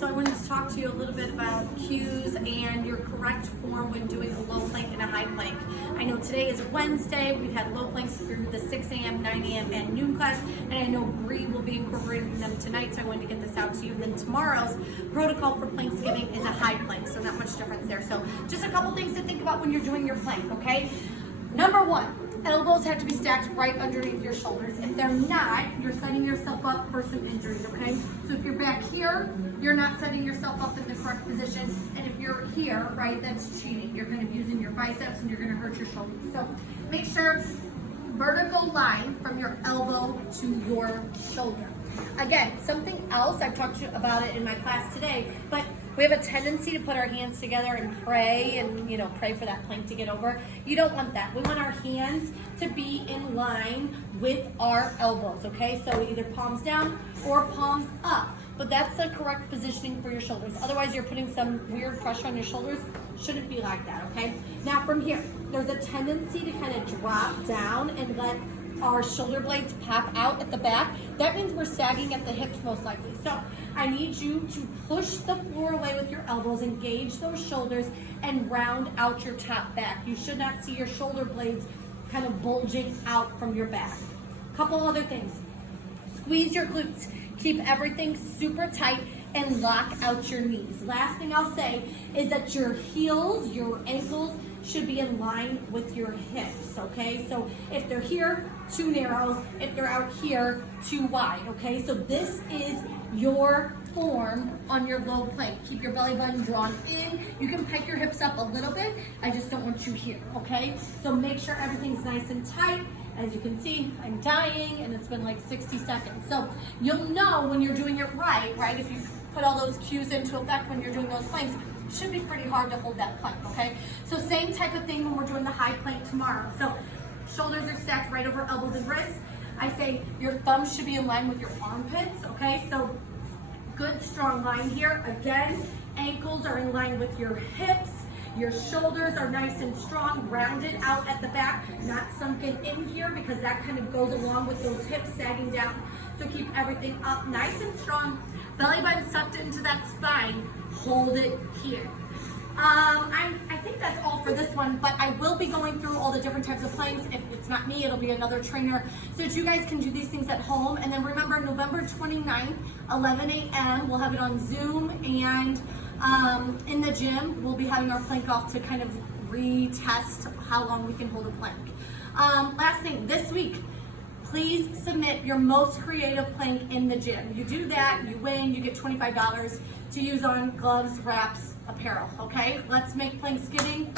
So I wanted to talk to you a little bit about cues and your correct form when doing a low plank and a high plank. I know today is Wednesday. We've had low planks through the 6 a.m., 9 a.m., and noon class, and I know Bree will be incorporating them tonight, so I wanted to get this out to you. And then tomorrow's protocol for Planksgiving is a high plank, so not much difference there. So just a couple things to think about when you're doing your plank, okay? Number one, elbows have to be stacked right underneath your shoulders. If they're not, you're setting yourself up for some injuries, okay? So if you're back here, you're not setting yourself up in the correct position. And if you're here, right, that's cheating. You're kind of using your biceps and you're gonna hurt your shoulders. So make sure vertical line from your elbow to your shoulder. Again, something else, I've talked to you about it in my class today, but we have a tendency to put our hands together and pray and, pray for that plank to get over. You don't want that. We want our hands to be in line with our elbows, okay? So either palms down or palms up. But that's the correct positioning for your shoulders. Otherwise, you're putting some weird pressure on your shoulders. Shouldn't be like that, okay? Now from here, there's a tendency to kind of drop down and let our shoulder blades pop out at the back. That means we're sagging at the hips most likely. So I need you to push the floor away with your elbows, engage those shoulders, and round out your top back. You should not see your shoulder blades kind of bulging out from your back. Couple other things. Squeeze your glutes. Keep everything super tight and lock out your knees. Last thing I'll say is that your heels, your ankles, should be in line with your hips, okay? So if they're here, too narrow. If they're out here, too wide, okay? So this is your form on your low plank. Keep your belly button drawn in. You can pike your hips up a little bit. I just don't want you here, okay? So make sure everything's nice and tight. As you can see, I'm dying and it's been like 60 seconds. So you'll know when you're doing it right? If you put all those cues into effect when you're doing those planks, it should be pretty hard to hold that plank, okay? So same type of thing when we're doing the high plank tomorrow. So shoulders are stacked right over elbows and wrists. I say your thumbs should be in line with your armpits, okay? So good strong line here. Again, ankles are in line with your hips. Your shoulders are nice and strong, rounded out at the back, not sunken in here because that kind of goes along with those hips sagging down. So keep everything up nice and strong. Belly button tucked into that spine. Hold it here. I think that's all for this one, but I will be going through all the different types of planks. If it's not me, it'll be another trainer so that you guys can do these things at home. And then remember, November 29th, 11 a.m., we'll have it on Zoom, and in the gym, we'll be having our plank off to kind of retest how long we can hold a plank. Last thing, this week, please submit your most creative plank in the gym. You do that, you win, you get $25 to use on gloves, wraps, apparel, okay? Let's make Planksgiving